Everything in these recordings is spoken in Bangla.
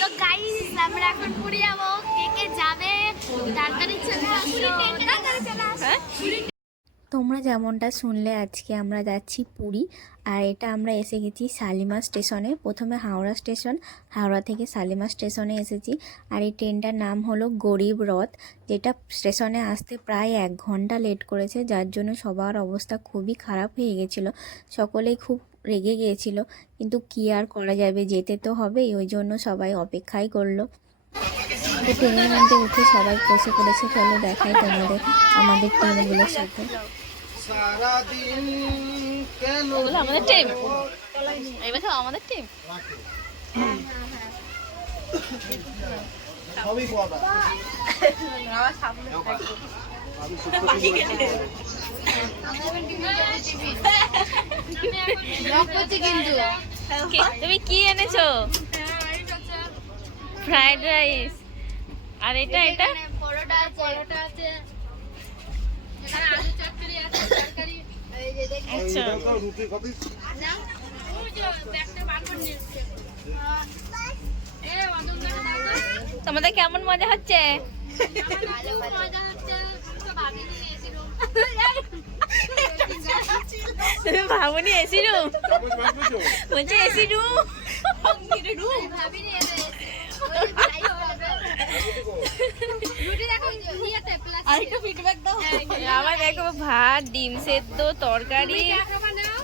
তো গাইস আমরা এখন পুরী যাব। কে কে যাবে? তাড়াতাড়ি চলে আসো। তাড়াতাড়ি চলে আসো। তোমরা যেমনটা শুনলে আজকে আমরা যাচ্ছি পুরী আর এটা আমরা এসে গেছি শালিমার স্টেশনে। প্রথমে হাওড়া স্টেশন হাওড়া থেকে শালিমার স্টেশনে এসেছি। আর এই ট্রেনটার নাম হলো গরিব রথ যেটা স্টেশনে আসতে প্রায় এক ঘণ্টা লেট করেছে যার জন্য সবার অবস্থা খুবই খারাপ হয়ে গেছিল। সকলেই খুব রেগে গিয়েছিল কিন্তু কি আর করা যাবে যেতে তো হবেই ওই জন্য সবাই অপেক্ষাই করল। ট্রেনের মধ্যে উঠে সবাই বসে পড়েছে চলো দেখাই তোমাদের আমাদের ট্রেনগুলোর সাথে। সারাদিন কেন ওগুলো আমাদের টিম এবার তো আমাদের টিম সবই পড়া তুমি কি এনেছো? ফ্রাইড রাইস আর এটা এটা? পরোটা আছে। পরোটা আছে। আচ্ছা। তোমাদের কেমন মজা হচ্ছে? মজা হচ্ছে। তো ভাবিনি এসে রুম তুমি ভাবনি এসি রুম বলছে এসি রুম ভাবিনি দেখো ফিডব্যাক দাও। আবার দেখো ভাত ডিম সেদ্ধ তরকারি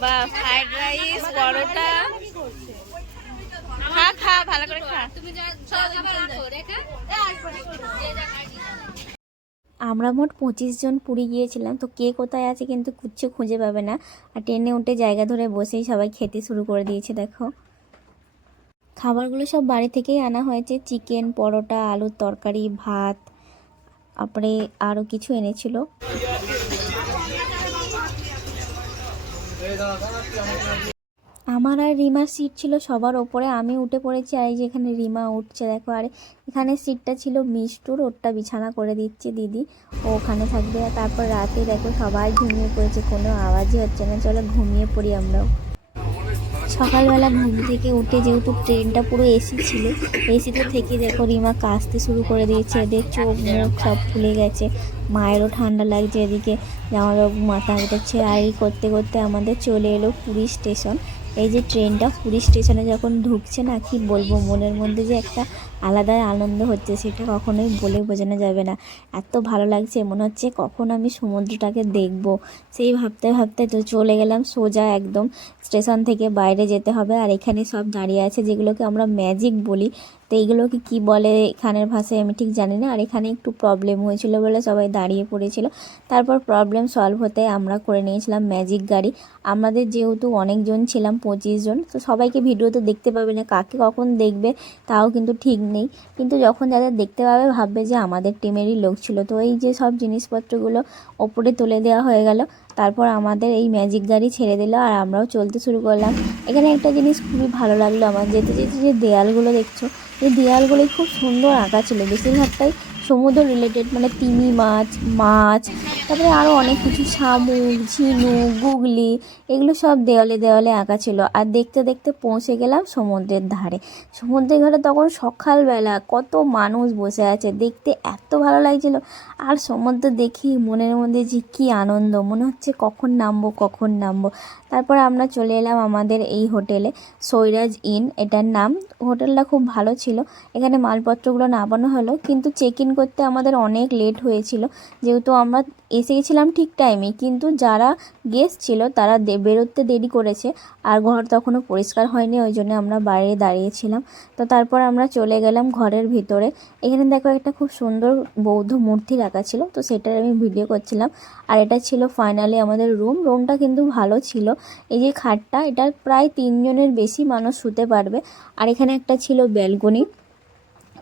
বা ফ্রাইড রাইস পরোটা। খা খা ভালো করে খা। তুমি আমরা মোট পঁচিশ জন পুরী গিয়েছিলাম তো কে কোথায় আছে কিন্তু কিচ্ছু খুঁজে পাবে না। আর ট্রেনে উঠে জায়গা ধরে বসেই সবাই খেতে শুরু করে দিয়েছে দেখো। খাবারগুলো সব বাড়ি থেকেই আনা হয়েছে চিকেন পরোটা আলুর তরকারি ভাত। তারপরে আরও কিছু এনেছিল। আমার আর রিমার সিট ছিল সবার ওপরে। আমি উঠে পড়েছি আর এই যে এখানে রিমা উঠছে, দেখো। আর এখানে সিটটা ছিল মিষ্টুর, ওরটা বিছানা করে দিচ্ছে দিদি। ও ওখানে থাকবে। আর তারপর রাতে দেখো সবাই ঘুমিয়ে পড়েছে, কোনো আওয়াজই হচ্ছে না। চলো ঘুমিয়ে পড়ি আমরাও। সকালবেলা ঘুম থেকে উঠে যেহেতু ট্রেনটা পুরো এসি ছিল এসিতে থেকে দেখো রিমা কাশতে শুরু করে দিয়েছে, এদের চোখ মুখ সব ফুলে গেছে, মায়েরও ঠান্ডা লাগছে এদিকে, জামাইবাবু মাথা উঠেছে আর এই করতে করতে আমাদের চলে এলো পুরী স্টেশন। এই যে ট্রেনটা পুরী স্টেশনে যখন ঢুকছে না, কি বলব, মনের মধ্যে যে একটা আলাদা আনন্দ হচ্ছে, সেটা কখনোই বলে বোঝানো যাবে না। এত ভালো লাগছে, মনে হচ্ছে কখন আমি সমুদ্রটাকে দেখব। সেই ভাবতে ভাবতে তো চলে গেলাম, সোজা একদম স্টেশন থেকে বাইরে যেতে হবে। আর এখানে সব দাঁড়িয়ে আছে, যেগুলোকে আমরা ম্যাজিক বলি। তো এইগুলোকে কি বলে এখানের ভাষায় আমি ঠিক জানি না। আর এখানে একটু প্রবলেম হয়েছিল বলে সবাই দাঁড়িয়ে পড়েছিল। তারপর প্রবলেম সলভ হতে আমরা করে নিয়েছিলাম ম্যাজিক গাড়ি। আমাদের যেহেতু অনেকজন ছিলাম, পঁচিশ জন, তো সবাইকে ভিডিওতে দেখতে পাবে না, কাকে কখন দেখবে তাও কিন্তু ঠিক নেই। কিন্তু যখন যাদের দেখতে পাবে, ভাববে যে আমাদের টিমেরই লোক ছিল। তো এই যে সব জিনিসপত্রগুলো ওপরে তুলে দেওয়া হয়ে গেল। তারপর আমাদের এই ম্যাজিক গাড়ি ছেড়ে দিল আর আমরাও চলতে শুরু করলাম। এখানে একটা জিনিস খুবই ভালো লাগল আমার। যেতে যেতে যে দেয়ালগুলো দেখছ এই দেয়ালগুলোই খুব সুন্দর আঁকা ছিল। বেশিরভাগটাই সমুদ্র রিলেটেড মানে তিমি মাছ মাছ তারপরে আরও অনেক কিছু, শামুক, ঝিনুক, গুগলি, এগুলো সব দেওয়ালে দেওয়ালে আঁকা ছিল। আর দেখতে দেখতে পৌঁছে গেলাম সমুদ্রের ধারে। সমুদ্রের ধারে তখন সকালবেলা কত মানুষ বসে আছে, দেখতে এত ভালো লাগছিল। আর সমুদ্র দেখি মনের মধ্যে যে কী আনন্দ, মনে হচ্ছে কখন নামবো কখন নামবো। তারপর আমরা চলে এলাম আমাদের এই হোটেলে, সৈরাজ ইন, এটার নাম। হোটেলটা খুব ভালো ছিল। এখানে মালপত্রগুলো নামানো হলো, কিন্তু চেক ইন করতে আমাদের অনেক লেট হয়েছিল। যেহেতু আমরা এসে গেছিলাম ঠিক টাইমে কিন্তু যারা গেস্ট ছিল তারা বেরোতে দেরি করেছে, আর ঘর তখনও পরিষ্কার হয়নি, ওই জন্য আমরা বাইরে দাঁড়িয়েছিলাম। তো তারপর আমরা চলে গেলাম ঘরের ভিতরে। এখানে দেখো একটা খুব সুন্দর বৌদ্ধ মূর্তি রাখা ছিল, তো সেটার আমি ভিডিও করছিলাম। আর এটা ছিল ফাইনালি আমাদের রুম রুমটা কিন্তু ভালো ছিল। এই যে খাটটা এটা প্রায় তিনজনের বেশি মানুষ শুতে পারবে। আর এখানে একটা ছিল ব্যালকনি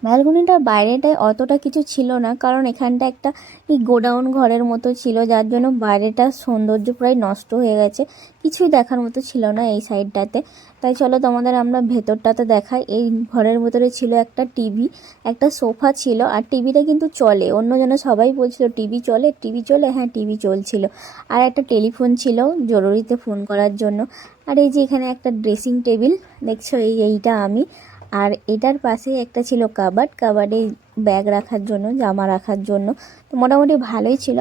ব্যালকনিটার বাইরেটায় অতটা কিছু ছিল না, কারণ এখানটা একটা এই গোডাউন ঘরের মতো ছিল, যার জন্য বাইরেটার সৌন্দর্য প্রায় নষ্ট হয়ে গেছে, কিছুই দেখার মতো ছিল না এই সাইডটাতে। তাই চলো তোমাদের আমরা ভেতরটাতে দেখাই। এই ঘরের ভেতরে ছিল একটা টিভি, একটা সোফা ছিল, আর টিভিটা কিন্তু চলে অন্য অন্যজনে সবাই বলছিল, টিভি চলে টিভি চলে? হ্যাঁ টিভি চলছিল। আর একটা টেলিফোন ছিল জরুরিতে ফোন করার জন্য। আর এই যে এখানে একটা ড্রেসিং টেবিল, দেখছ এই, এইটা আমি। আর এটার পাশেই একটা ছিল কাবার্ড। কাবার্ডে ব্যাগ রাখার জন্য, জামা রাখার জন্য। তো মোটামুটি ভালোই ছিল।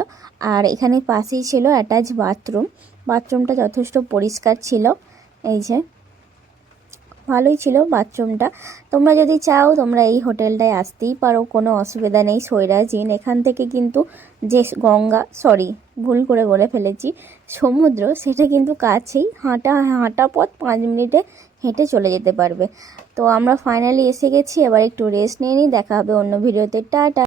আর এখানে পাশেই ছিল অ্যাটাচ বাথরুম। বাথরুমটা যথেষ্ট পরিষ্কার ছিল। এই যে, ভালোই ছিল বাথরুমটা। তোমরা যদি চাও, তোমরা এই হোটেলটায় আসতেই পারো। কোনো অসুবিধা নেই। সৈরাজিন এখান থেকে কিন্তু যে গঙ্গা সরি ভুল করে বলে ফেলেছি, সমুদ্র সেটা কিন্তু কাছেই, হাঁটা হাঁটা পথ পাঁচ মিনিটে হেঁটে চলে যেতে পারবে। তো আমরা ফাইনালি এসে গেছি, এবার একটু রেস্ট নিয়ে নিই, দেখা হবে অন্য ভিডিওতে টাটা!